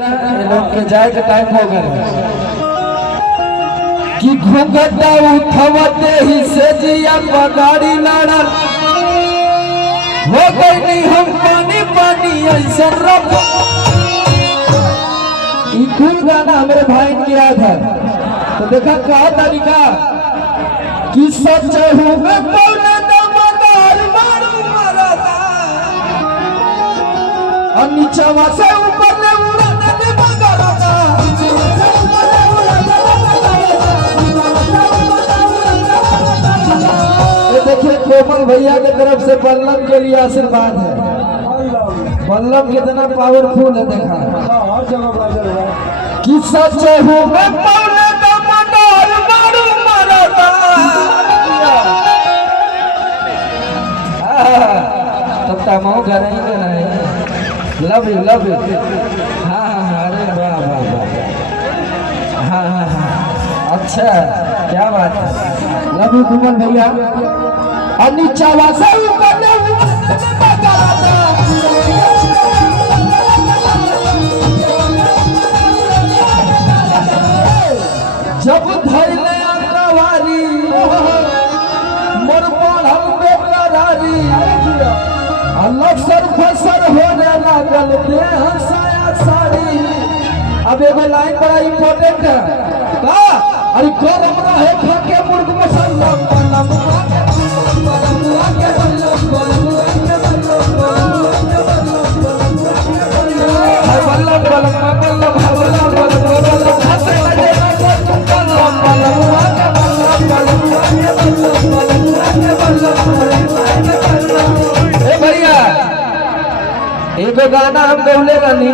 लोग के जाए के टाइम हो गया कि घूंघटा उठवते ही से जिया पगाड़ी लड़ल हो गई नहीं हम पानी पानी ऐसा रब। कुल गाना हमारे भाई के याद है तो देखा क्या तरीका कि सच हूँ मैं पौने दमदार मारू मरदा और नीचवा से ऊपर ले उड़ा दे मगरदा। ये देखिए कोमल भैया की तरफ से बल्लभ के लिए आशीर्वाद है। बल्लभ कितना पावरफुल है देखा कि सच हूँ मैं पौने दमदार मारू मरदा। तब तमाम घर ही के नहीं लव यू हाँ अरे वाह वाह वाह हाँ अच्छा क्या बात है लव यू कुमन भैया। और नीचावा से ऊपर जब धैले अंगवारी मोर पढ़ल बेकरारी लक्सर फसर होने लागल देह साया साड़ी। अब एगो लाइन बड़ा इम्पोर्टेंट है का अरे गरम रहे खाके मुर्ग मसाला बलम एगो गाना हम गौले रहनी